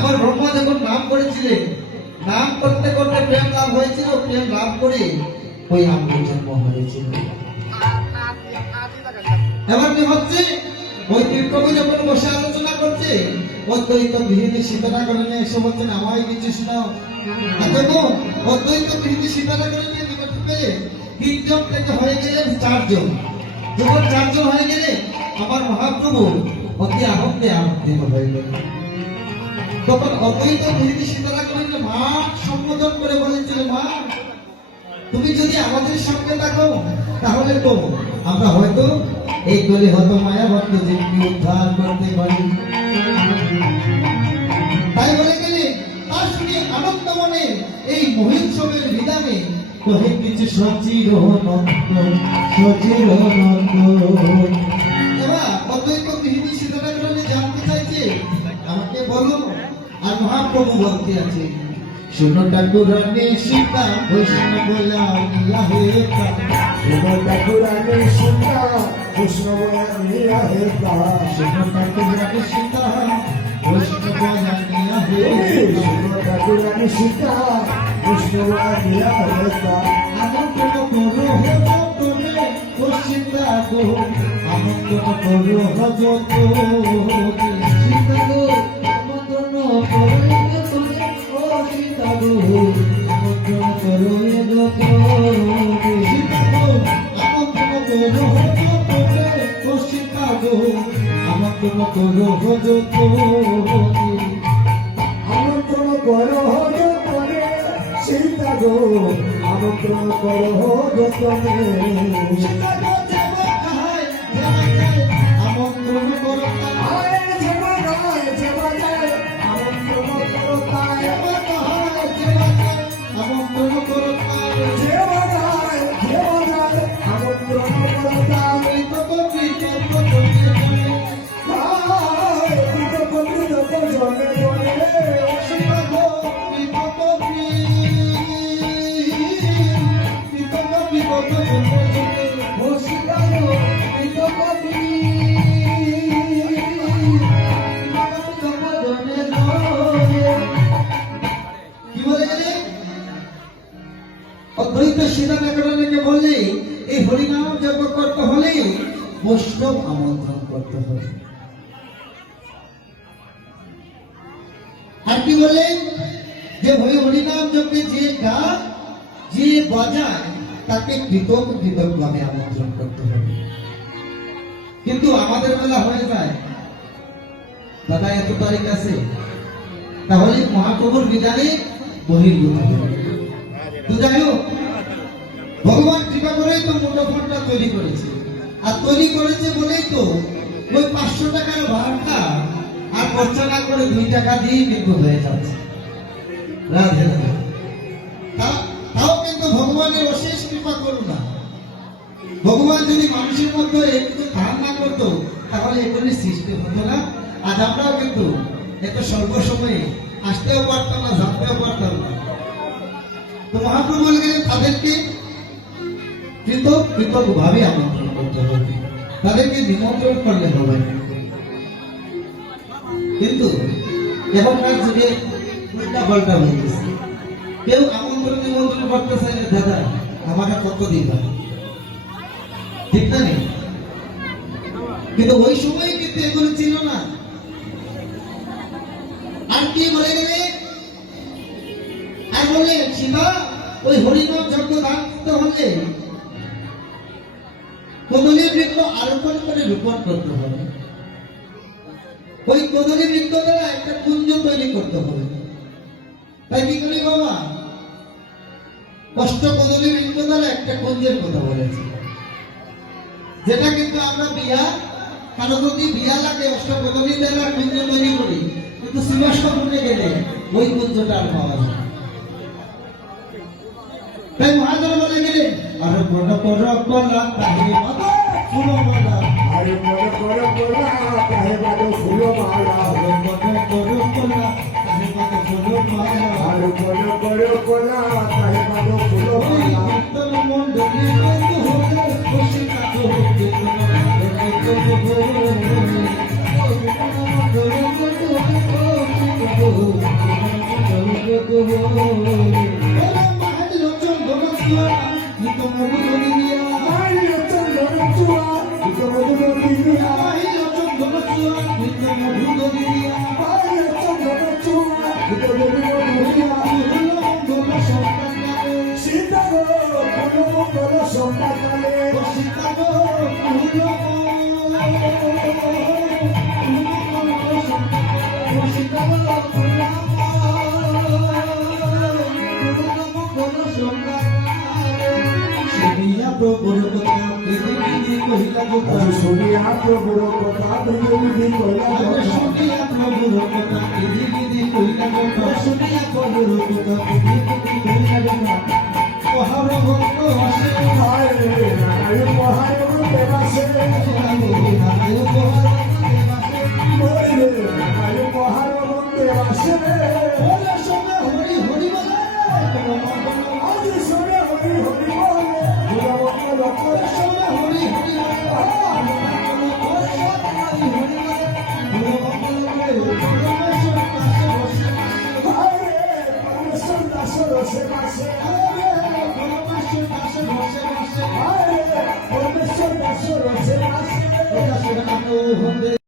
আমার ব্রহ্মা যখন নাম করেছিলেন, নাম করতে করতে প্রেম লাভ হয়েছিল, প্রেম লাভ করে ওই আম্বের জন্ম হয়েছিল। এবার কি হচ্ছে, ওই তীর্থকু যখন বসে আলোচনা করছে, অদ্বৈত গৃহিণী সীতারা করে নিয়ে এসে বলছেন আমায় কিছু শোনাও। দেখো অদ্বৈত গৃহিণী সীতারা করে নিয়ে নিকট পেয়ে 3 জন থেকে হয়ে গেলেন 4 জন। যখন 4 জন হয়ে গেলে আমার মহাপ্রভু অতি আনন্দে আনন্দিত হয়ে গেলেন। তখন অদ্বৈত গৃহিণী সীতারা করে মা সম্বোধন করে বলেছিল, মা তুমি যদি আমাদের সঙ্গে থাকো তাহলে তো আমরা হয়তো এই কলি হত মায়াবদ্ধ জীবকে উদ্ধার করতে পারি। তাই বলে গেলে তার শুনে আনন্দ মনে এই মহোৎসবের বিধানে কহে কিছু সচির এবার অদ্বৈত গৃহিণী সীতারা করে জানতে চাইছে আমাকে বলো। আর মহাপ্রভু বলতে আছে, শুনো ঠাকুরানী সীতা বৈষ্ণব বলা হে কা, শুনো ঠাকুরানী সীতা বৈষ্ণব বলা হে কা, শুনো ঠাকুরানী সীতা বৈষ্ণব বলা হে, শুনো ঠাকুরানী সীতা বৈষ্ণব বলা হে কা। আমন্ত্রণ করো হে ভক্তরে ও সীতা গো, আমন্ত্রণ করো ভক্ত সীতা গো, আমন্ত্রণ করো ভক্তরে ও সীতা গো, আমন্ত্রণ করো ভক্ত সীতা গো, আমন্ত্রণ করো ভক্তরে ও সীতা গো, আমন্ত্রণ করো ভক্ত আমন্ত্রণ করো যতনে সীতা গো, আমন্ত্রণ করো যতনে সীতা গো যাবা কাহায় আমন্ত্রণ করো আয় যেবা যায় যেবা যায় আমন্ত্রণ করো তাই, আমন্ত্রণ করো যেবা যায় যেবা যায় আমন্ত্রণ করো তাই। আয় কৃতজ্ঞ জনে জনে অদ্বৈত সীতানারায়ণকে বললে এই হরিনাম জপ করতে হলে বৈষ্ণব আমন্ত্রণ করতে হবে। আর কি বললেন যে হরিনাম জপে যে গান যে বাজায় তাকে কৃতজ্ঞ ভাবে আমন্ত্রণ করতে হবে। কিন্তু আমাদের বেলা হয়ে যায় দাদা এত তারিখ আছে, তাহলে মহাপ্রভুর বিদায়ে বহির্ভূত হবে। তো যাই হোক, ভগবান কৃপা করেই তো মুঠোফোনটা তৈরি করেছে, আর তৈরি করেছে বলেই তো ওই 500 টাকার ভাড়াটা আর খরচা না করে 2 টাকা দিয়ে কিন্তু হয়ে যাচ্ছে। রাধে রাধে। তাও কিন্তু ভগবানের অশেষ কৃপা করুণা। ভগবান যদি মানুষের মধ্যে একটু ধারণ না করতো তাহলে এগুলি সৃষ্টি হতো না। আজ আমরাও কিন্তু এত স্বল্প সময়ে আসতেও পারতাম না, জানতেও পারতাম না। তো মহাপ্রভু বলে গেলেন তাদেরকে কৃতজ্ঞ ভাবে আমন্ত্রণ করতে হবে, তাদেরকে নিমন্ত্রণ করলে হবে। কিন্তু এখনকার যুগে উল্টা পাল্টা হয়ে গেছে। কেউ আমন্ত্রণ নিমন্ত্রণ করতে চাইলে দাদা আমাকে কত দিবা, ঠিক না নেই? কিন্তু ওই সময় কিন্তু এগুলো ছিল না। আর কি বলে গেলে আর বলে সীতা ওই হরিনাম যজ্ঞ দান করতে হলে কদলী বৃক্ষ আরোপণ করে রোপণ করতে হবে। ওই কদলী বৃক্ষ দ্বারা একটা কুঞ্জ তৈরি করতে হবে। তাই কি করি বাবা, কষ্ট কদলী বৃক্ষ দ্বারা একটা কুঞ্জের কথা বলেছে, যেটা কিন্তু আমরা বিয়া কারো যদি বিয়া লাগে অষ্ট কদলী দ্বারা কুঞ্জ তৈরি করি, কিন্তু শ্রীবাস্তবে গেলে ওই কুঞ্জটা আর পাওয়া যায়। তাই মহাজন বলে গেলেন আরে বড় বড় কলা তাহে মাতা ফুলো মালা, আরে বড় বড় গোলা তাহে বাদো ফুলো মালা, আরে বড় বড় কলা তাহে মাতা ফুলো মালা, আরে বড় বড় গোলা তাহে বাদো ফুলো ওই মালা। কীর্তন মণ্ডলী বন্ধু হলে খুশি কাটো কীর্তন মণ্ডলী বন্ধু হলে মাহের লোচন দোলসিয়া নিত মধু দিয়া মায়ের চন্দন চুয়া মধুর দিয়া মাহের লোচন দোলসিয়া নিত মধু দিয়া মায়ের চন্দন চুয়া মধুর দিয়া দোল সন্তানে সীতা গো কোনো মঙ্গল সন্তানে সীতা গো কুল সীতা গো শুনিয়া প্রভুর কথা পৃথিবী কহিলা কথা শুনিয়া প্রভুর কথা পৃথিবী কহিলা শুনিয়া প্রভুর কথা পৃথিবী কহিলা কথা শুনিয়া প্রভুর কথা পৃথিবী কহিলা কথা পহার ভক্ত আসে হায় রে নারায়ণ মহায়ণ দেবাসে নারায়ণ পহার ওরে রে নারায়ণ মহায়ণ দেবাসে বলে সঙ্গে হরি হরি বলে আজ শুনে হরি হরি বলে ভগবান লক্ষ্য সঙ্গে হরি হরি হায় রে পরমেশ্বর দাস রসে বাসে হায় রে পরমেশ্বর দাস রসে বাসে বলে